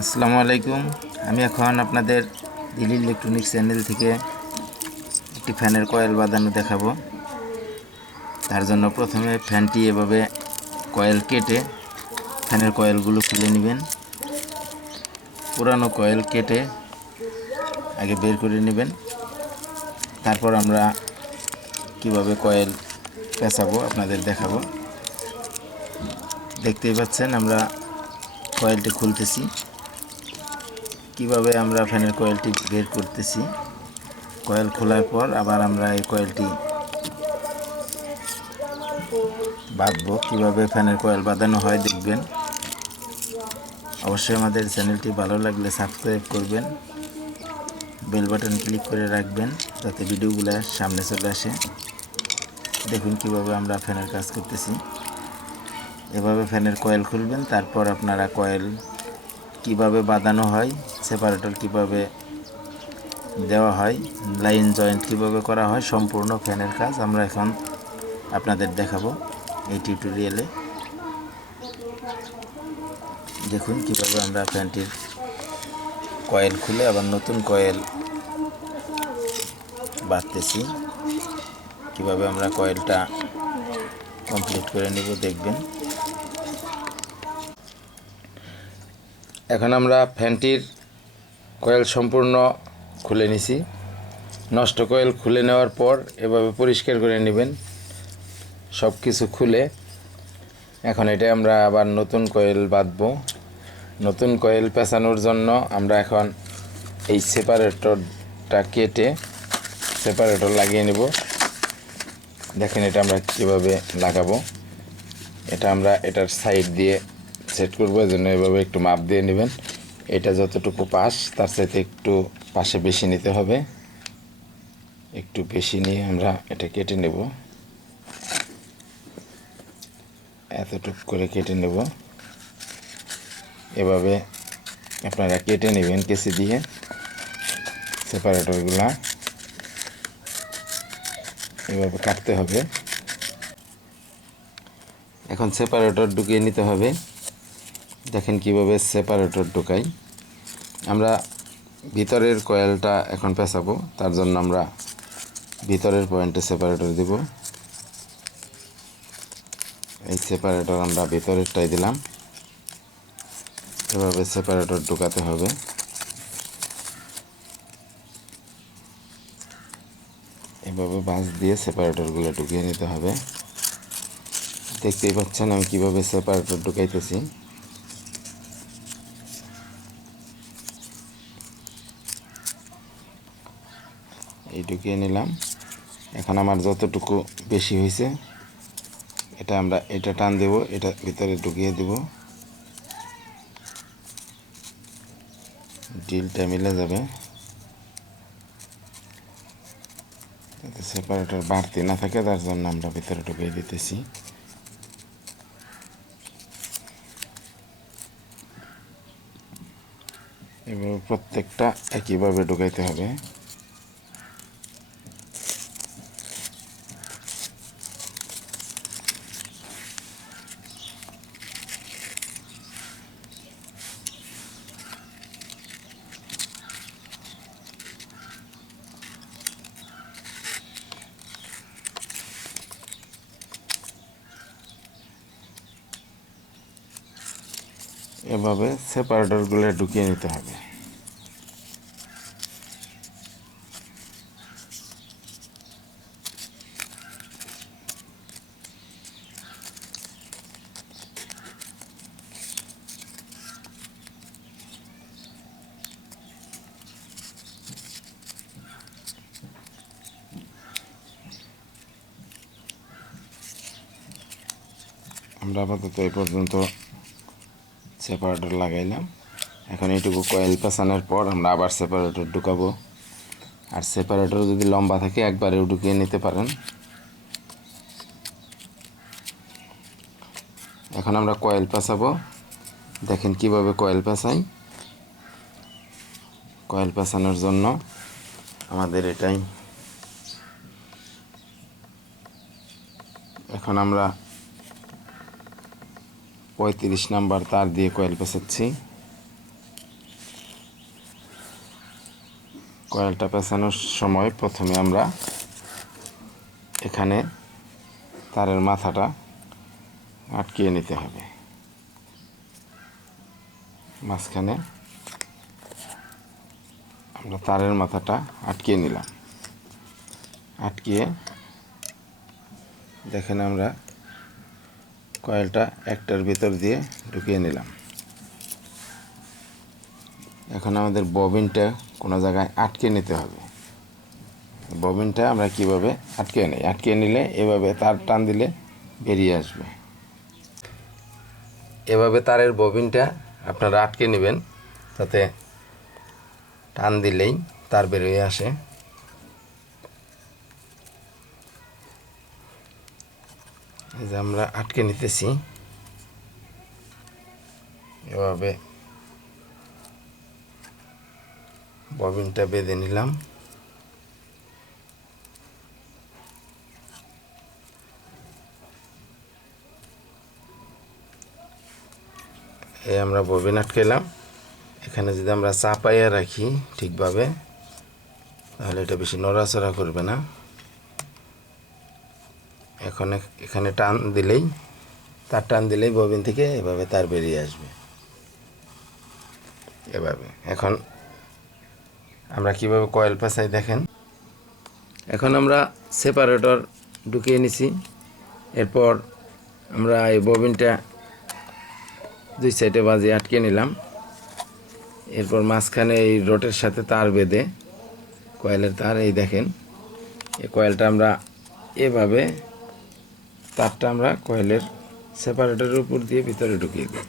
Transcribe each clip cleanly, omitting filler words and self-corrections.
আসসালামু আলাইকুম। আমি এখন আপনাদের দিল্লি ইলেকট্রনিক্স চ্যানেল থেকে একটি ফ্যানের কয়েল বাঁধানো দেখাবো। তার জন্য প্রথমে ফ্যানটি এভাবে কয়েল কেটে ফ্যানের কয়েলগুলো খুলে নেবেন। পুরানো কয়েল কেটে আগে বের করে নেবেন। তারপর আমরা কিভাবে কয়েল পেঁচাবো আপনাদের দেখাবো। দেখতেই পাচ্ছেন আমরা কয়েলটি খুলতেছি, কিভাবে আমরা ফ্যানের কয়েলটি বের করতেছি। কয়েল খোলার পর আবার আমরা এই কয়েলটি বাঁধবো। কীভাবে ফ্যানের কয়েল বাঁধানো হয় দেখবেন। অবশ্যই আমাদের চ্যানেলটি ভালো লাগলে সাবস্ক্রাইব করবেন, বেল বাটন ক্লিক করে রাখবেন যাতে ভিডিওগুলো সামনে চলে আসে। দেখুন কিভাবে আমরা ফ্যানের কাজ করতেছি। এভাবে ফ্যানের কয়েল খুলবেন। তারপর আপনারা কয়েল কিভাবে বাঁধানো হয়, সেপারেটর কিভাবে দেওয়া হয়, লাইন জয়েন্ট কিভাবে করা হয়, সম্পূর্ণ ফ্যানের কাজ আমরা এখন আপনাদের দেখাবো এই টিউটোরিয়ালে। দেখুন কিভাবে আমরা ফ্যানটির কয়েল খুলে আবার নতুন কয়েল বাঁধতেছি। কিভাবে আমরা কয়েলটা কমপ্লিট করে নেব দেখবেন। এখন আমরা ফ্যানটির কয়েল সম্পূর্ণ খুলে নিছি। নষ্ট কয়েল খুলে নেওয়ার পর এভাবে পরিষ্কার করে নেবেন সব কিছু খুলে। এখন এটা আমরা আবার নতুন কয়েল বাঁধবো। নতুন কয়েল পেঁচানোর জন্য আমরা এখন এই সেপারেটরটা কেটে সেপারেটর লাগিয়ে নেব। দেখেন এটা আমরা কীভাবে লাগাবো। এটা আমরা এটার সাইড দিয়ে সেট করবো, এজন্য এভাবে একটু মাপ দিয়ে নেবেন। এটা যতটুকু পাশ তার সাথে একটু পাশে বেশি নিতে হবে। একটু বেশি নিয়ে আমরা এটা কেটে নেব, এতটুকু করে কেটে নেব। এভাবে আপনারা কেটে নেবেন কেসি দিয়ে সেপারেটরগুলা। এভাবে কাটতে হবে। এখন সেপারেটর ঢুকিয়ে নিতে হবে। দেখেন কিভাবে সেপারেটর ঢুকাই। আমরা ভিতরের কয়েলটা এখন পেঁচাবো, তার জন্য আমরা ভিতরের পয়েন্টে সেপারেটর দিব। এই সেপারেটর আমরা ভিতরেরটাই দিলাম। এভাবে সেপারেটর ঢুকাতে হবে। এভাবে বাঁশ দিয়ে সেপারেটরগুলো ঢুকিয়ে নিতে হবে। দেখতেই পাচ্ছেন আমি কিভাবে সেপারেটর ঢুকাইতেছি। এই ঢুকিয়ে নিলাম। এখন আমার যতটুকু বেশি হয়েছে এটা টান দেব, এটা ভিতরে ঢুকিয়ে দেব। ডিলটা মিলে যাবে, যাতে সেপারেটর বাড়তি না থাকে, তার জন্য আমরা ভিতরে ঢুকিয়ে দিতেছি। এভাবে প্রত্যেকটা একইভাবে ঢুকাইতে হবে। এভাবে সেপারেটরগুলো ঢুকিয়ে নিতে হবে। আমরা আপাতত এই পর্যন্ত সেপারেটর লাগাইলাম। এখন এইটুকু কয়েল পেঁচানোর পর আমরা আবার সেপারেটর ঢুকাবো। আর সেপারেটর যদি লম্বা থাকে একবারেও ঢুকিয়ে নিতে পারেন। এখন আমরা কয়েল পেঁচাবো। দেখেন কিভাবে কয়েল পেঁচাই। কয়েল পেঁচানোর জন্য আমাদের এটাই। এখন আমরা 35 নাম্বার তার দিয়ে কয়েল পেঁচাচ্ছি। কয়েলটা পেঁচানোর সময় প্রথমে আমরা এখানে তারের মাথাটা আটকিয়ে নিতে হবে। মাঝখানে আমরা তারের মাথাটা আটকিয়ে নিলাম। আটকিয়ে দেখেন আমরা কয়েলটা একটার ভিতর দিয়ে ঢুকিয়ে নিলাম। এখন আমাদের ববিনটা কোনো জায়গায় আটকে নিতে হবে। ববিনটা আমরা কিভাবে আটকিয়ে নিই, আটকিয়ে নিলে এভাবে তার টান দিলে বেরিয়ে আসবে। এভাবে তারের ববিনটা আপনারা আটকে নেবেন, তাতে টান দিলেই তার বেরিয়ে আসে। এই যে আমরা আটকে নিতেছি, এভাবে ববিনটা বেঁধে নিলাম। এই আমরা ববিন আটকেলাম। এখানে যদি আমরা চাপাইয়া রাখি ঠিকভাবে, তাহলে এটা বেশি নড়াচড়া করবে না। এখন এখানে টান দিলেই, তার টান দিলেই ববিন থেকে এভাবে তার বেরিয়ে আসবে এভাবে। এখন আমরা কিভাবে কয়েল পেঁচাই দেখেন। এখন আমরা সেপারেটর ঢুকিয়ে নিছি। এরপর আমরা এই ববিনটা দুই সাইডে বাজে আটকে নিলাম। এরপর মাঝখানে এই রডের সাথে তার বেঁধে, কয়েলের তার, এই দেখেন এই কয়েলটা আমরা এভাবে, তারটা আমরা কয়েলের সেপারেটরের উপর দিয়ে ভিতরে ঢুকিয়ে দিই।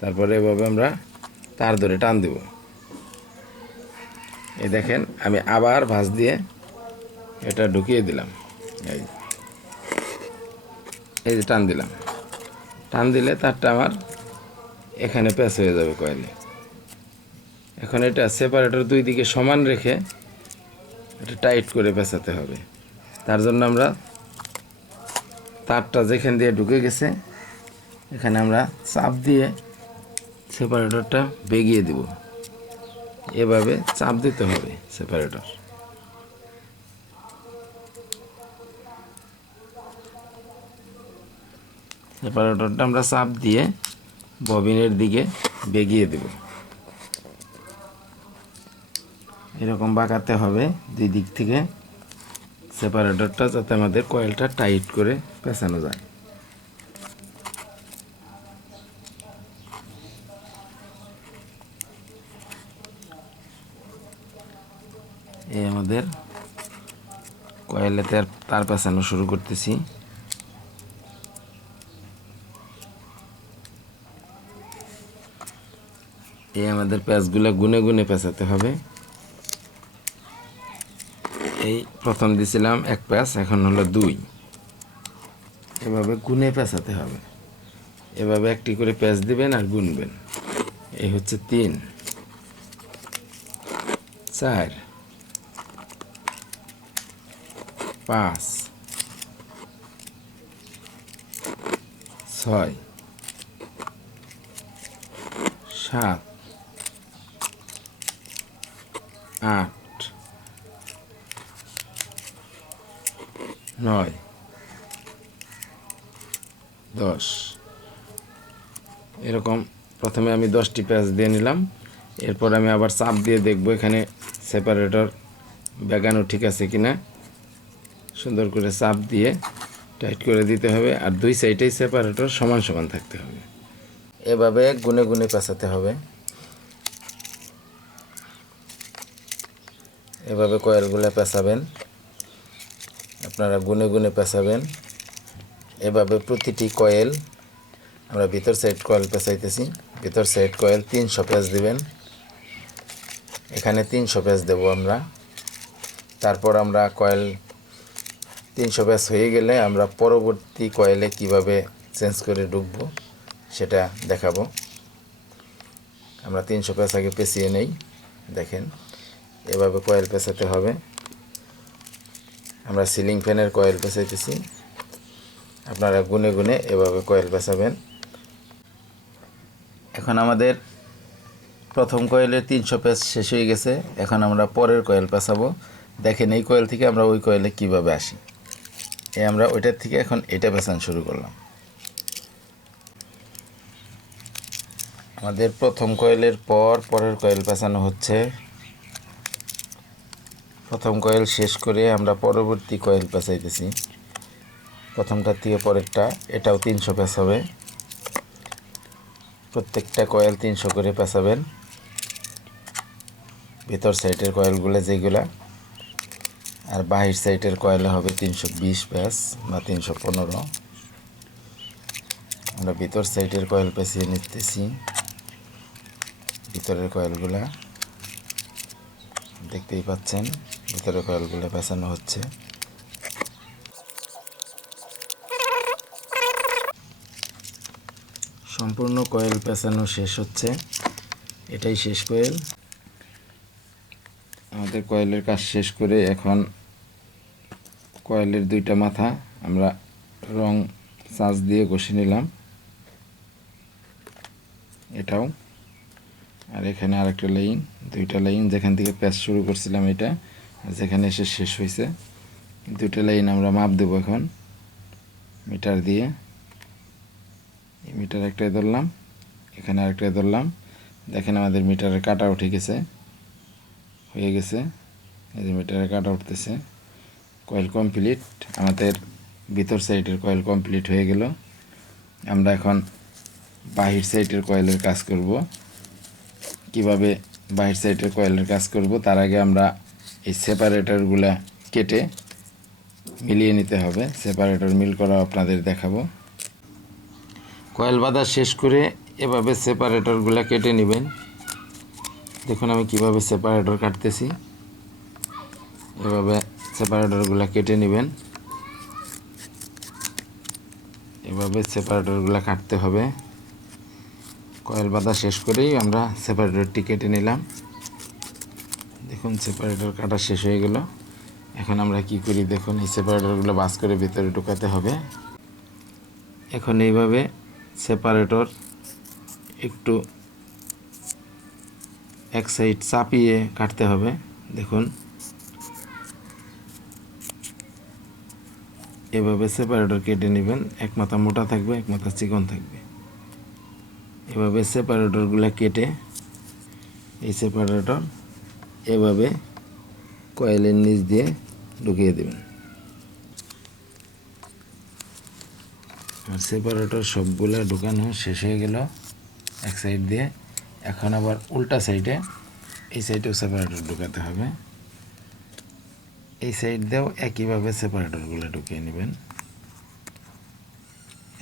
তারপরে এভাবে আমরা তার ধরে টান দেব। এই দেখেন আমি আবার ভাঁজ দিয়ে এটা ঢুকিয়ে দিলাম। এই যে টান দিলাম, টান দিলে তারটা আমার এখানে প্যাচ হয়ে যাবে কয়েলে। এখন এটা সেপারেটর দুই দিকে সমান রেখে এটা টাইট করে পেঁচাতে হবে। তার জন্য আমরা তারটা যেখান দিয়ে ঢুকে গেছে এখানে আমরা চাপ দিয়ে সেপারেটরটা বেগিয়ে দিব। এভাবে চাপ দিতে হবে সেপারেটর। সেপারেটরটা আমরা চাপ দিয়ে ববিনের দিকে বেগিয়ে দেব। এরকম বাঁকাতে হবে দুই দিক থেকে সেপারেটরটা, যাতে আমাদের কয়েলটা টাইট করে পেঁচানো যায়। এই আমাদের কয়েলে তার পেঁচানো শুরু করতেছি। এই আমাদের প্যাঁচগুলো গুনে গুনে পেঁচাতে হবে। এই প্রথম দিছিলাম এক প্যাঁচ, এখন হলো দুই। এভাবে গুনে পেঁচাতে হবে। এভাবে একটি করে প্যাঁচ দিবেন আর গুনবেন। এই হচ্ছে 3, 4, 5, 6, 7, 8, 9, 10। এরকম প্রথমে আমি 10টি প্যাঁচ দিয়ে নিলাম। এরপর আমি আবার চাপ দিয়ে দেখব এখানে সেপারেটর বেগানো ঠিক আছে কিনা। সুন্দর করে চাপ দিয়ে টাইট করে দিতে হবে, আর দুই সাইডেই সেপারেটর সমান সমান থাকতে হবে। এভাবে গুনে গুনে পেঁচাতে হবে। এভাবে কয়েলগুলো পেঁচাবেন, আপনারা গুনে গুনে পেঁচাবেন। এভাবে প্রতিটি কয়েল, আমরা ভিতর সাইড কয়েল পেঁচাইতেছি, ভিতর সাইড কয়েল 300 প্যাঁচ দিবেন। এখানে 300 প্যাঁচ দেব আমরা। তারপর আমরা কয়েল 300 প্যাঁচ হয়ে গেলে আমরা পরবর্তী কয়েলে কিভাবে চেঞ্জ করে ঢুকবো সেটা দেখাবো। আমরা 300 প্যাঁচ আগে পেঁচিয়ে নেই। দেখেন এভাবে কয়েল পেঁচাতে হবে। আমরা সিলিং ফ্যানের কয়েল পেঁচাইতেছি, আপনারা গুনে গুনে এভাবে কয়েল পেঁচাবেন। এখন আমাদের প্রথম কয়েলের 300 প্যাচ শেষ হয়ে গেছে। এখন আমরা পরের কয়েল পেঁচাবো। দেখেন এই কয়েল থেকে আমরা ওই কয়েলে কিভাবে আসি। আমরা ওইটার থেকে এখন এটা পেঁচানো শুরু করলাম। আমাদের প্রথম কয়েলের পর পরের কয়েল পেঁচানো হচ্ছে। প্রথম কয়েল শেষ করে আমরা পরবর্তী কয়েল পেঁচাইতেছি। প্রথমটার থেকে পরেরটা, এটাও 300 প্যাচ হবে। প্রত্যেকটা কয়েল 300 করে পেঁচাবেন। ভিতর সাইডের কয়েলগুলো যেগুলা, আর বাহির সাইডের কয়েল হবে 320 প্যাচ বা 315। আমরা ভিতর সাইডের কয়েল পেঁচিয়ে নিতেছি। ভিতরের কয়েলগুলা দেখতেই পাচ্ছেন, ভিতরের কয়েলগুলো পেঁচানো হচ্ছে। সম্পূর্ণ কয়েল পেঁচানো শেষ হচ্ছে। এটাই শেষ কয়েল। আমাদের কয়েলের কাজ শেষ করে এখন কয়েলের দুইটা মাথা আমরা রং চাষ দিয়ে ঘষে নিলাম। এটাও, আর এখানে আরেকটা লাইন, দুইটা লাইন যেখান থেকে প্যাচ শুরু করছিলাম এটা, আর যেখানে এসে শেষ হয়েছে, দুইটা লাইন আমরা মাপ দেবো এখন মিটার দিয়ে। এই মিটার একটাই ধরলাম, এখানে আরেকটাই ধরলাম। দেখেন আমাদের মিটারের কাটা উঠে গেছে, হয়ে গেছে। এই যে মিটারের কাটা উঠতেছে। Coil complete. আমাদের ভিতর সাইডের কয়েল কমপ্লিট হয়ে গেল। আমরা এখন বাহির সাইডের কয়েলের কাজ করব। কিভাবে বাহির সাইডের কয়েলের কাজ করব তার আগে আমরা এই সেপারেটরগুলা কেটে মিলিয়ে নিতে হবে। সেপারেটর মিল করা আপনাদের দেখাবো। কয়েল বাঁধা শেষ করে এভাবে সেপারেটরগুলা কেটে নেবেন। দেখুন আমি কিভাবে সেপারেটর কাটতেছি। এভাবে সেপারেটরগুলা কেটে নেবেন। এভাবে সেপারেটরগুলা কাটতে হবে। কয়েল বাঁধা শেষ করেই আমরা সেপারেটরটি কেটে নিলাম। দেখুন সেপারেটর কাটা শেষ হয়ে গেল। এখন আমরা কি করি দেখুন, এই সেপারেটরগুলো বাস করে ভিতরে ঢোকাতে হবে। এখন এইভাবে সেপারেটর একটু এক সাইড চাপিয়ে কাটতে হবে। দেখুন এভাবে সেপারেটর কেটে নেবেন। এক মাথা মোটা থাকবে, এক মাথা চিকন থাকবে। এভাবে সেপারেটরগুলো কেটে এই সেপারেটর এভাবে কয়েলের নিচ দিয়ে ঢুকিয়ে দেবেন। আর সেপারেটর সবগুলো ঢুকানো শেষ হয়ে গেল এক সাইড দিয়ে। এখন আবার উল্টা সাইডে, এই সাইডেও সেপারেটর ঢুকাতে হবে। এই সাইড দিয়েও একইভাবে সেপারেটরগুলো ঢুকিয়ে নেবেন।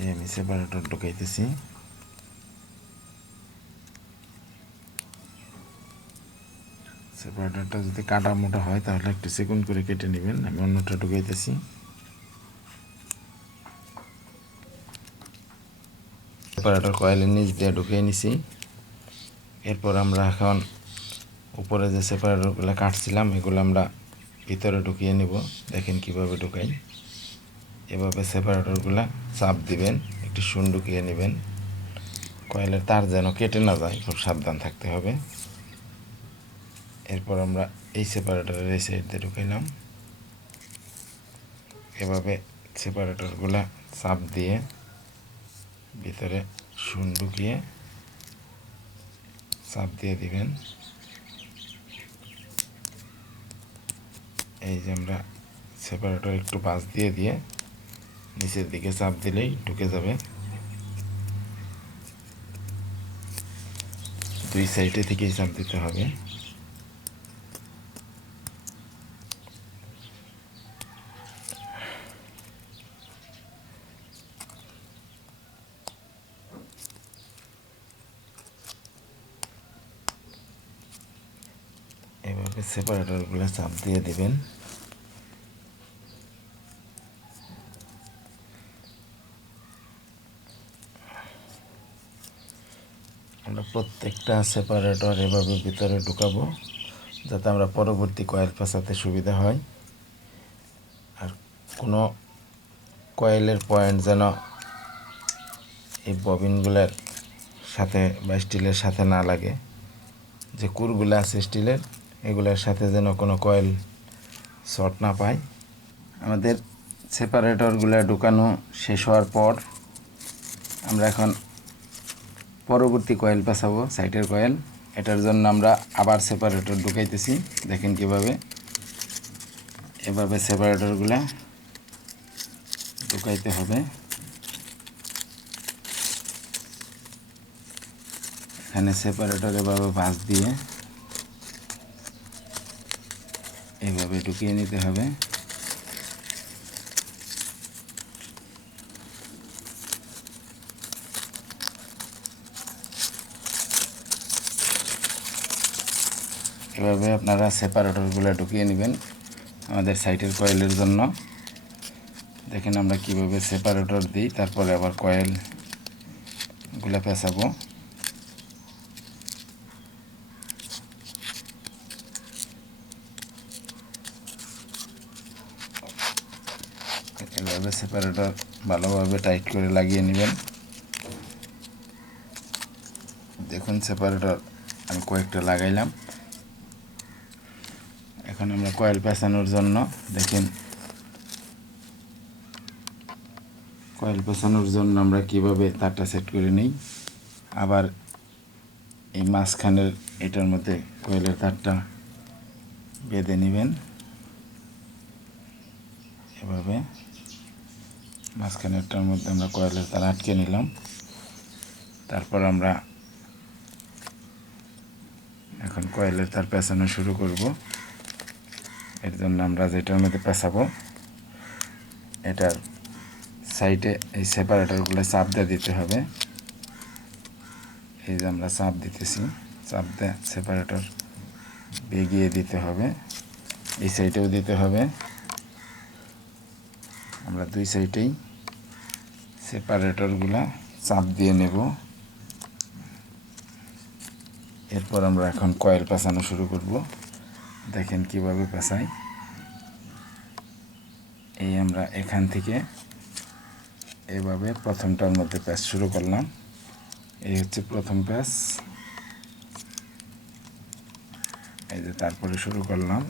এই আমি সেপারেটর ঢুকাইতেছি। সেপারেটরটা যদি কাটা মোটা হয় তাহলে একটু চিকন করে কেটে নেবেন। আমি অন্যটা ঢুকাইতেছি। সেপারেটর কয়েলের নিচ দিয়ে ঢুকিয়ে নিছি। এরপর আমরা এখন উপরে যে সেপারেটরগুলো কাটছিলাম এগুলো আমরা ভিতরে ঢুকিয়ে নেব। দেখেন কিভাবে ঢুকাই। এভাবে সেপারেটরগুলো চাপ দিবেন, একটু শুন ঢুকিয়ে নেবেন। কয়েলের তার যেন কেটে না যায়, খুব সাবধান থাকতে হবে। এরপর আমরা এই সেপারেটরের এই সাইড দিয়ে ঢুকাইলাম। এভাবে সেপারেটরগুলো চাপ দিয়ে ভিতরে শুন ঢুকিয়ে চাপ দিয়ে দিবেন। এই যে আমরা সেপারেটর একটু পাশ দিয়ে দিয়ে নিচের দিকে চাপ দিলেই ঢুকে যাবে। দুই সাইডে থেকেই চাপ দিতে হবে। এভাবে সেপারেটরগুলো চাপ দিয়ে দিবেন। আমরা প্রত্যেকটা সেপারেটর এভাবে ভিতরে ঢুকাবো যাতে আমরা পরবর্তী কয়েল পেঁচাতে সুবিধা হয়। আর কোনো কয়েলের পয়েন্ট যেন এই ববিনগুলোর সাথে বা স্টিলের সাথে না লাগে যে কুরগুলো আছে স্টিলের, এগুলোর সাথে যেন কোনো কয়েল শর্ট না পায়। আমাদের সেপারেটরগুলো ঢুকানো শেষ হওয়ার পর আমরা এখন পরবর্তী কয়েল পেঁচাবো, সাইডের কয়েল। এটার জন্য আমরা আবার সেপারেটর ঢুকাইতেছি। দেখেন কিভাবে, এভাবে সেপারেটরগুলো ঢুকাইতে হবে। এখানে সেপারেটর এভাবে ভাঁজ দিয়ে এভাবে ঢুকিয়ে নিতে হবে। এভাবে আপনারা সেপারেটরগুলো ঢুকিয়ে নেবেন আমাদের সাইডের কয়েলের জন্য। দেখেন আমরা কিভাবে সেপারেটর দিই, তারপরে আবার কয়েলগুলো পেঁচাবো। এভাবে সেপারেটর ভালোভাবে টাইট করে লাগিয়ে নেবেন। দেখুন সেপারেটর আমি কয়েকটা লাগাইলাম। এখন আমরা কয়েল পেঁচানোর জন্য দেখেন, কয়েল পেঁচানোর জন্য আমরা কিভাবে তারটা সেট করে নিই। আবার এই মাঝখানের এটার মধ্যে কয়েলের তারটা বেঁধে নেবেন। এভাবে মাঝখানেরটার মধ্যে আমরা কয়েলের তার আটকে নিলাম। তারপর আমরা এখন কয়েলের তার পেঁচানো শুরু করব। এর জন্য আমরা যেটার মধ্যে পেঁচাবো এটার সাইডে এই সেপারেটরগুলো চাপ দিয়ে দিতে হবে। এই যে আমরা চাপ দিতেছি, চাপ দিয়ে সেপারেটর বেগিয়ে দিতে হবে। এই সাইডেও দিতে হবে। আমরা দুই সাইডেই সেপারেটরগুলো চাপ দিয়ে নেব। এরপর আমরা এখন কয়েল পেঁচানো শুরু করব। দেখেন কিভাবে পেঁচাই। এই আমরা এখান থেকে এভাবে প্রথমটার মধ্যে প্যাচ শুরু করলাম। এই হচ্ছে প্রথম প্যাচ। এই যে তারপরে শুরু করলাম।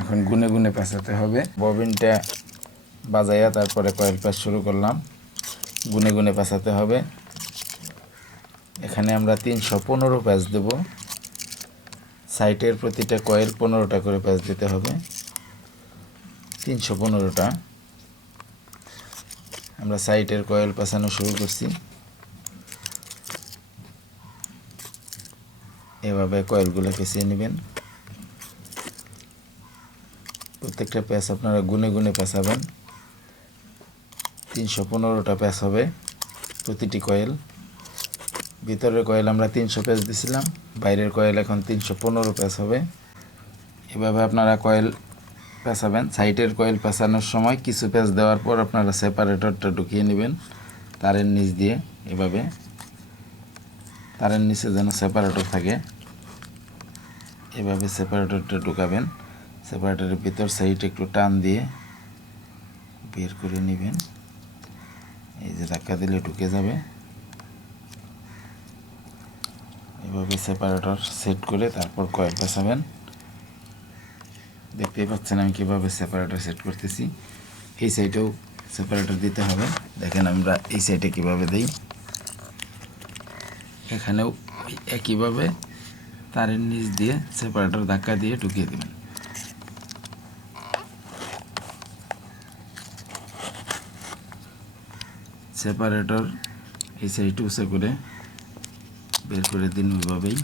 এখন গুনে গুনে পেঁচাতে হবে। ববিনটা বাজাইয়া তারপরে কয়েল প্যাচ শুরু করলাম। গুনে গুনে পেঁচাতে হবে। এখানে আমরা 315 প্যাচ দেব। সাইটের প্রতিটা কয়েল 15টা করে প্যাচ দিতে হবে, 315টা। আমরা সাইটের কয়েল পেঁচানো শুরু করছি। এভাবে কয়েলগুলো পেঁচিয়ে নেবেন। প্রত্যেকটা প্যাচ আপনারা গুনে গুনে পেঁচাবেন। 315টা প্যাচ হবে প্রতিটি কয়েল। ভিতরের কয়েল আমরা 300 প্যাচ দিছিলাম, বাইরের কয়েল এখন 315 প্যাচ হবে। এভাবে আপনারা কয়েল পেঁচাবেন। সাইডের কয়েল পেঁচানোর সময় কিছু প্যাচ দেওয়ার পর আপনারা সেপারেটরটা ঢুকিয়ে নেবেন তারের নিচ দিয়ে। এভাবে তারের নিচে যেন সেপারেটর থাকে, এভাবে সেপারেটরটা ঢুকাবেন। সেপারেটরের ভিতর সাইড একটু টান দিয়ে বের করে নেবেন। এই যে ধাক্কা দিলে ঢুকে যাবে। এভাবে সেপারেটর সেট করে তারপর কয়েল পেঁচাবেন। দেখতেই পাচ্ছেন আমি কীভাবে সেপারেটর সেট করতেছি। এই সাইডেও সেপারেটর দিতে হবে। দেখেন আমরা এই সাইডে কীভাবে দিই। এখানেও একইভাবে তারের নিচ দিয়ে সেপারেটর ধাক্কা দিয়ে ঢুকিয়ে দেবেন। সেপারেটর এই সাইডে উঁচু করে বের করে দিন ওইভাবেই।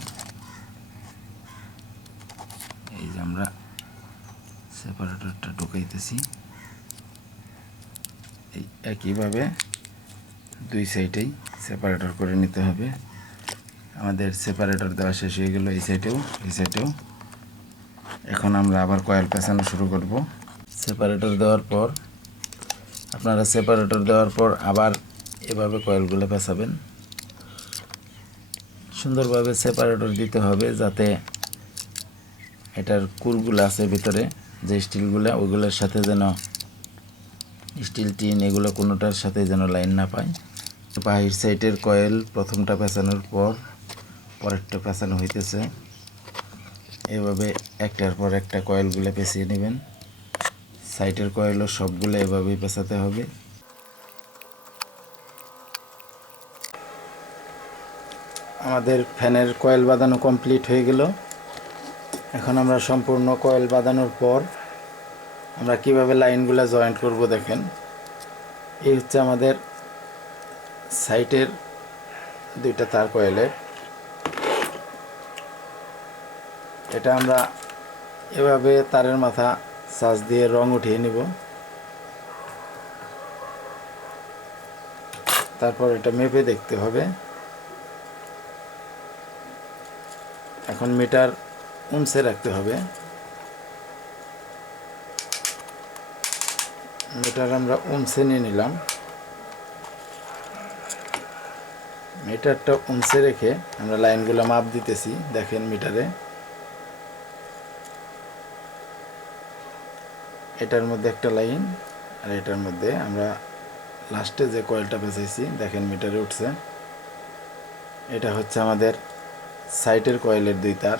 এই যে আমরা সেপারেটরটা ঢুকাইতেছি। এই একইভাবে দুই সাইডেই সেপারেটর করে নিতে হবে। আমাদের সেপারেটর দেওয়া শেষ হয়ে গেল এই সাইডেও, এই সাইডেও। এখন আমরা আবার কয়েল পেঁচানো শুরু করব। সেপারেটর দেওয়ার পর আপনারা সেপারেটর দেওয়ার পর আবার এভাবে কয়েলগুলো পেঁচাবেন। সুন্দরভাবে সেপারেটর দিতে হবে যাতে এটার কুরগুলো আছে ভিতরে যে স্টিলগুলো, ওইগুলোর সাথে যেন স্টিল টিন এগুলো কোনোটার সাথে যেন লাইন না পায়। বাহির সাইডের কয়েল প্রথমটা পেঁচানোর পর পরেরটা পেঁচানো হইতেছে। এভাবে একটার পর একটা কয়েলগুলো পেঁচিয়ে নেবেন। সাইডের কয়েলও সবগুলো এভাবেই পেঁচাতে হবে। আমাদের ফ্যানের কয়েল বাঁধানো কমপ্লিট হয়ে গেল। এখন আমরা সম্পূর্ণ কয়েল বাঁধানোর পর আমরা কিভাবে লাইনগুলো জয়েন্ট করব দেখেন। এই হচ্ছে আমাদের সাইডের দুইটা তার কয়েলের। এটা আমরা এভাবে তারের মাথা চার্জ দিয়ে রং উঠিয়ে নিব। তারপর এটা মেপে দেখতে হবে। এখন মিটার উনসে রাখতে হবে। মিটার আমরা উনসে নিয়ে নিলাম। মিটারটা উনসে রেখে আমরা লাইনগুলো মাপ দিতেছি। দেখেন মিটারে এটার মধ্যে একটা লাইন আর এটার মধ্যে আমরা লাস্টে যে কয়েলটা পেঁচাইছি দেখেন মিটারে উঠছে। এটা হচ্ছে আমাদের সাইডের কয়েলের দুই তার,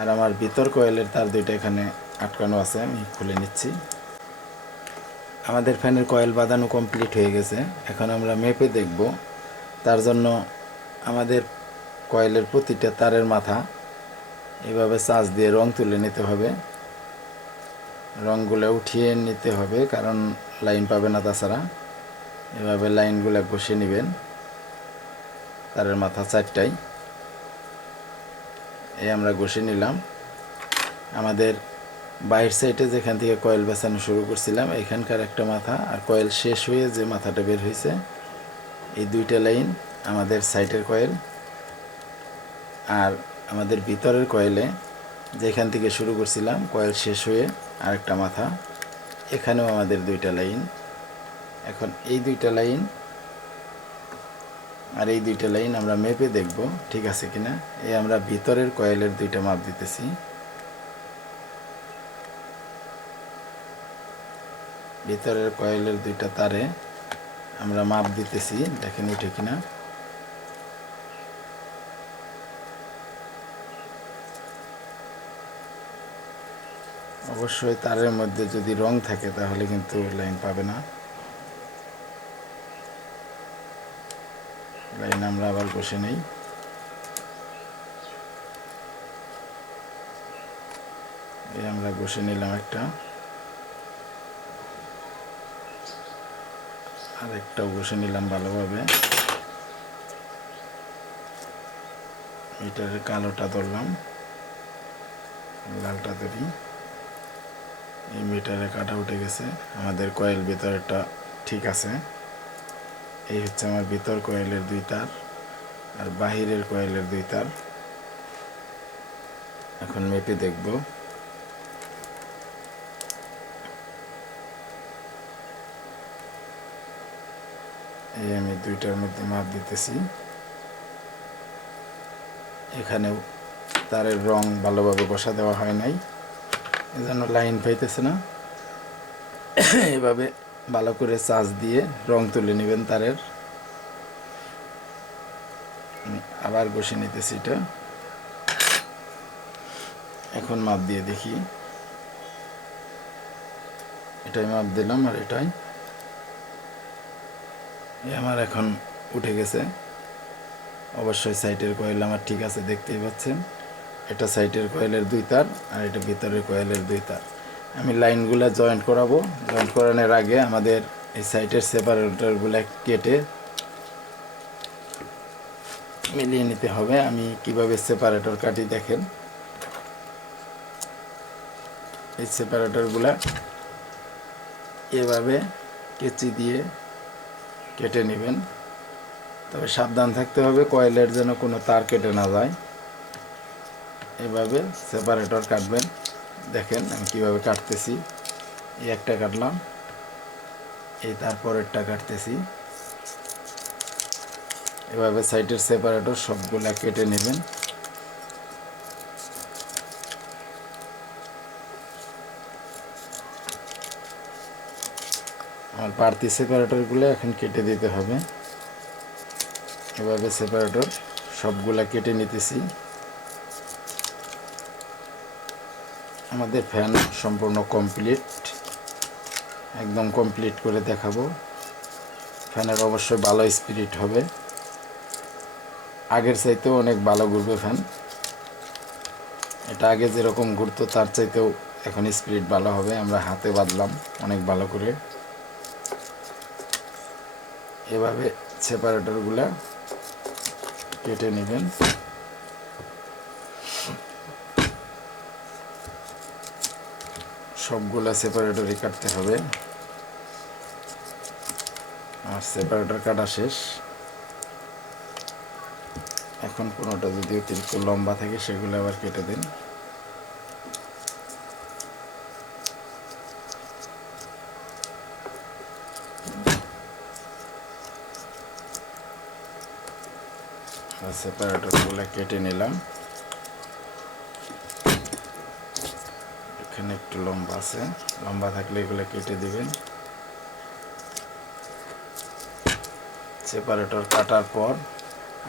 আর আমার ভিতর কয়েলের তার দুইটা এখানে আটকানো আছে। আমি খুলে নিচ্ছি। আমাদের ফ্যানের কয়েল বাঁধানো কমপ্লিট হয়ে গেছে। এখন আমরা মেপে দেখব। তার জন্য আমাদের কয়েলের প্রতিটা তারের মাথা এভাবে চার্জ দিয়ে রং তুলে নিতে হবে। রঙগুলো উঠিয়ে নিতে হবে, কারণ লাইন পাবে না তাছাড়া। এভাবে লাইনগুলো ঘষে নেবেন তারের মাথা চারটাই। এই আমরা ঘষে নিলাম। আমাদের বাইর সাইডে যেখান থেকে কয়েল বেছানো শুরু করছিলাম এখানকার একটা মাথা, আর কয়েল শেষ হয়ে যে মাথাটা বের হয়েছে এই দুইটা লাইন আমাদের সাইডের কয়েল। আর আমাদের ভিতরের কয়েলে যেখান থেকে শুরু করছিলাম কয়েল শেষ হয়ে আরেকটা মাথা, এখানেও আমাদের দুইটা লাইন। এখন এই দুইটা লাইন আর এই দুইটা লাইন আমরা মেপে দেখব ঠিক আছে কিনা। এই আমরা ভিতরের কয়েলের দুইটা মাপ দিতেছি। ভিতরের কয়েলের দুইটা তারে আমরা মাপ দিতেছি, দেখেন উঠে কিনা। অবশ্যই তারের মধ্যে যদি রং থাকে তাহলে কিন্তু লাইন পাবে না। লাইন আমরা আবার বসে নেই। এই আমরা বসে নিলাম একটা, আর একটাও বসে নিলাম ভালোভাবে। মিটারের কালোটা ধরলাম, লালটা ধরি। এই মিটারে কাটা উঠে গেছে। আমাদের কয়েল ভিতরেরটা ঠিক আছে। এই হচ্ছে আমার ভিতর কয়েলের দুই তার আর বাহিরের কয়েলের দুই তার। এখন মেপে দেখব। এই আমি দুইটার মধ্যে মাপ দিতেছি। এখানেও তারের রং ভালোভাবে বসা দেওয়া হয় নাই, এজন্য লাইন পাইতেছে না। এভাবে ভালো করে চার্জ দিয়ে রং তুলে নেবেন তারের। আমি আবার বসে নিতেছি এটা। এখন মাপ দিয়ে দেখি। এটাই মাপ দিলাম আর এটাই। আমার এখন উঠে গেছে। অবশ্যই সাইডের কয়েল আমার ঠিক আছে, দেখতেই পাচ্ছেন। এটা সাইডের কয়েলের দুই তার আর এটা ভিতরের কয়েলের দুই তার। আমি লাইনগুলো জয়েন্ট করাবো। জয়েন্ট করানোর আগে আমাদের এই সাইডের সেপারেটরগুলো কেটে মিলিয়ে নিতে হবে। আমি কিভাবে সেপারেটর কাটি দেখেন। এই সেপারেটরগুলো এভাবে কেচি দিয়ে কেটে নেবেন। তবে সাবধান থাকতে হবে কয়েলের যেন কোনো তার কেটে না যায়। এভাবে সেপারেটর কাটবেন। দেখেন আমি কিভাবে কাটতেছি। এই একটা কাটলাম, এই তারপরেরটা কাটতেছি। এভাবে সাইডের সেপারেটর সবগুলা কেটে নেবেন। আর বাড়তি সেপারেটরগুলো এখন কেটে দিতে হবে। এভাবে সেপারেটর সবগুলা কেটে নিতেছি। আমাদের ফ্যান সম্পূর্ণ কমপ্লিট, একদম কমপ্লিট করে দেখাবো। ফ্যানের অবশ্যই ভালো স্পিরিট হবে, আগের চাইতেও অনেক ভালো ঘুরবে ফ্যান। এটা আগে যেরকম ঘুরতো তার চাইতেও এখন স্পিরিট ভালো হবে। আমরা হাতে বাঁধলাম অনেক ভালো করে। এভাবে সেপারেটরগুলা কেটে নেবেন। সবগুলা সেপারেটরই কাটতে হবে। আর সেপারেটর কাটা শেষ। এখন কোনোটা যদি অতিরিক্ত লম্বা থাকে সেগুলো আবার কেটে দিন। সেপারেটরগুলো কেটে নিলাম। এখানে একটু লম্বা আছে, লম্বা থাকলে এগুলো কেটে দিবেন। সেপারেটর কাটার পর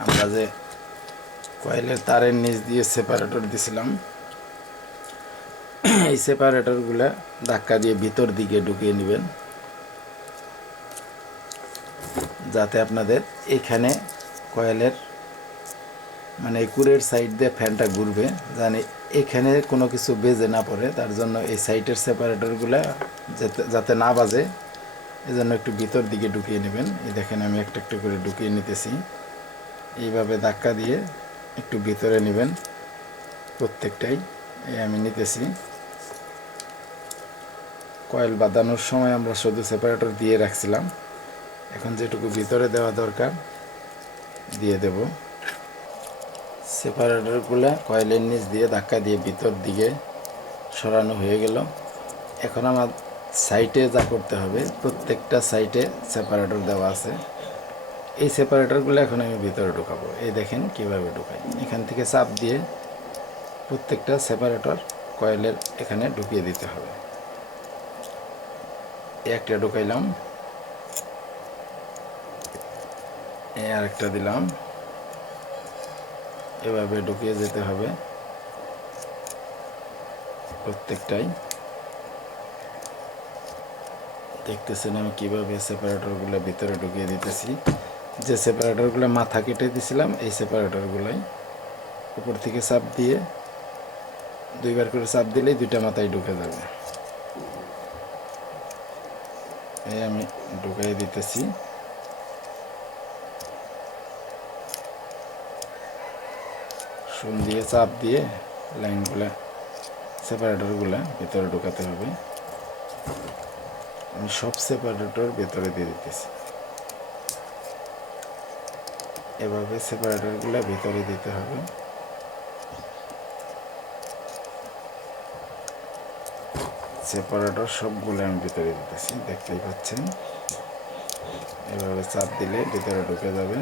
আমরা যে কয়েলের তারের নিচ দিয়ে সেপারেটর দিছিলাম, এই সেপারেটরগুলো ধাক্কা দিয়ে ভিতর দিকে ঢুকিয়ে নেবেন, যাতে আপনাদের এখানে কয়েলের মানে এই কুরের সাইড দিয়ে ফ্যানটা ঘুরবে, জানি এখানে কোনো কিছু বেজে না পড়ে। তার জন্য এই সাইডের সেপারেটরগুলো যাতে না বাজে, এজন্য একটু ভিতর দিকে ঢুকিয়ে নেবেন। এই দেখেন আমি একটা একটা করে ঢুকিয়ে নিতেছি। এইভাবে ধাক্কা দিয়ে একটু ভিতরে নেবেন প্রত্যেকটাই। এই আমি নিতেছি। কয়েল বাঁধানোর সময় আমরা শুধু সেপারেটর দিয়ে রাখছিলাম, এখন যেটুকু ভিতরে দেওয়া দরকার দিয়ে দেব। সেপারেটরগুলো কয়েলের নিচ দিয়ে ধাক্কা দিয়ে ভিতর দিকে সরানো হয়ে গেল। এখন আমার সাইটে যা করতে হবে, প্রত্যেকটা সাইটে সেপারেটর দেওয়া আছে। এই সেপারেটরগুলো এখন আমি ভিতরে ঢুকাবো। এই দেখেন কিভাবে ঢুকাই। এখান থেকে চাপ দিয়ে প্রত্যেকটা সেপারেটর কয়েলের এখানে ঢুকিয়ে দিতে হবে। একটা ঢুকাইলাম, এই আরেকটা দিলাম। এভাবে ঢুকিয়ে যেতে হবে প্রত্যেকটাই। দেখতেছেন আমি কীভাবে সেপারেটরগুলো ভিতরে ঢুকিয়ে দিতেছি। যে সেপারেটরগুলো মাথা কেটে দিয়েছিলাম, এই সেপারেটরগুলোই উপর থেকে চাপ দিয়ে দুইবার করে চাপ দিলেই দুইটা মাথায় ঢুকে যাবে। এই আমি ঢুকিয়ে দিতেছি। শুন দিয়ে চাপ দিয়ে লাইনগুলো সেপারেটরগুলো ভিতরে ঢুকাতে হবে। আমি সব সেপারেটর ভিতরে দিয়ে দিতেছি। এভাবে সেপারেটরগুলো ভিতরে দিতে হবে। সেপারেটর সবগুলো আমি ভিতরে দিতেছি, দেখতেই পাচ্ছেন। এভাবে চাপ দিলে ভিতরে ঢুকে যাবে।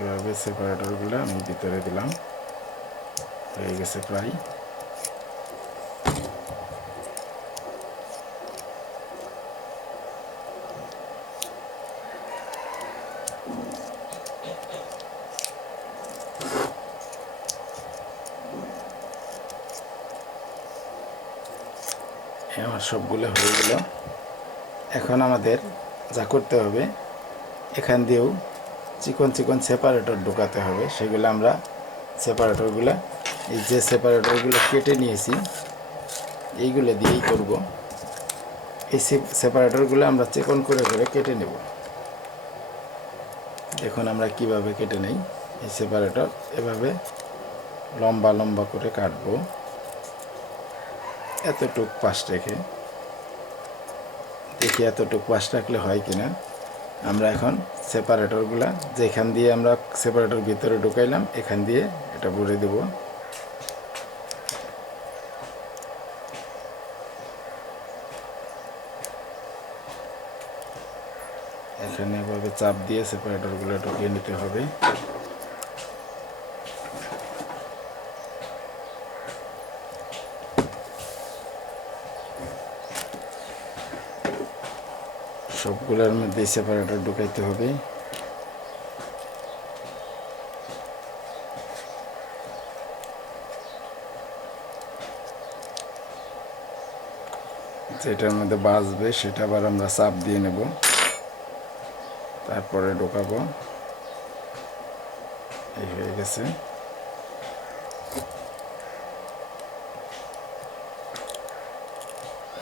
এভাবে সেপারেটরগুলো আমি ভিতরে দিলাম। হয়ে গেছে প্রায়। আমার সবগুলো হয়ে গেল। এখন আমাদের যা করতে হবে, এখান দিয়েও চিকন চিকন সেপারেটর ঢোকাতে হবে। সেগুলো আমরা সেপারেটরগুলো, এই যে সেপারেটরগুলো কেটে নিয়েছি এইগুলো দিয়েই করব। এই সেপারেটরগুলো আমরা চিকন করে করে কেটে নেব। দেখুন আমরা কিভাবে কেটে নেই। এই সেপারেটর এভাবে লম্বা লম্বা করে কাটবো, এতটুক পাশ রেখে। দেখি এতটুক পাশ রাখলে হয় কিনা। আমরা এখন সেপারেটরগুলা যেখান দিয়ে আমরা সেপারেটর ভিতরে ঢুকাইলাম, এখান দিয়ে এটা ভরে দেব। এখানে এভাবে চাপ দিয়ে সেপারেটরগুলো ঢুকিয়ে নিতে হবে। সবগুলোর মধ্যে সেপারেটর ঢুকাইতে হবে। যেটার মধ্যে বাজবে সেটা আবার আমরা চাপ দিয়ে নেব, তারপরে ঢোকাবো। এই হয়ে গেছে।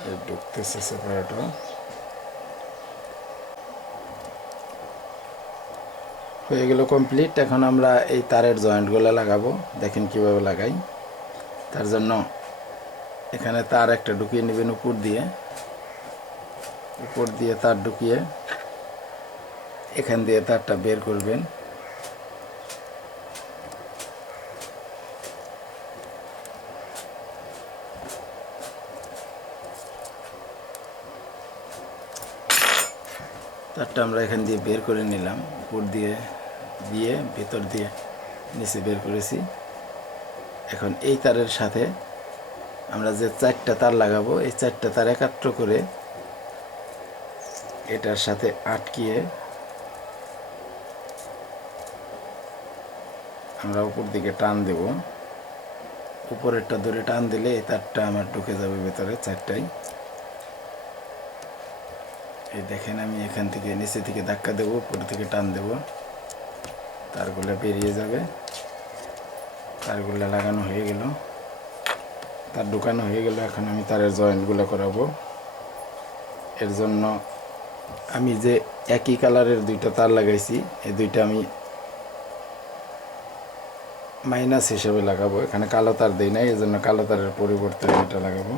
এই ঢুকতেছে সেপারেটর। হয়ে গেল কমপ্লিট। এখন আমরা এই তারের জয়েন্টগুলো লাগাবো, দেখেন কিভাবে লাগাই। তার জন্য এখানে তার একটা ঢুকিয়ে নেবেন উপর দিয়ে তার ঢুকিয়ে এখান দিয়ে তারটা বের করবেন। তারটা আমরা এখান দিয়ে বের করে নিলাম, উপর দিয়ে ভেতর দিয়ে নিচে বের করেছি। এখন এই তারের সাথে আমরা যে 4টা তার লাগাবো, এই 4টা তার একাত্র করে এটার সাথে আটকিয়ে আমরা উপর দিকে টান দেব। উপরেরটা ধরে টান দিলে এই তারটা আমার ঢুকে যাবে ভেতরে 4টাই। এই দেখেন আমি এখান থেকে নিচে থেকে ধাক্কা দেব, উপর থেকে টান দেব, তারগুলো বেরিয়ে যাবে। তারগুলো লাগানো হয়ে গেল, তার ঢুকানো হয়ে গেল। এখন আমি তারের জয়েন্টগুলো করাবো। এর জন্য আমি যে একই কালারের 2টা তার লাগাইছি, এই 2টা আমি মাইনাস হিসেবে লাগাবো। এখানে কালো তার দেই নাই, এই জন্য কালো তারের পরিবর্তে এটা লাগাবো।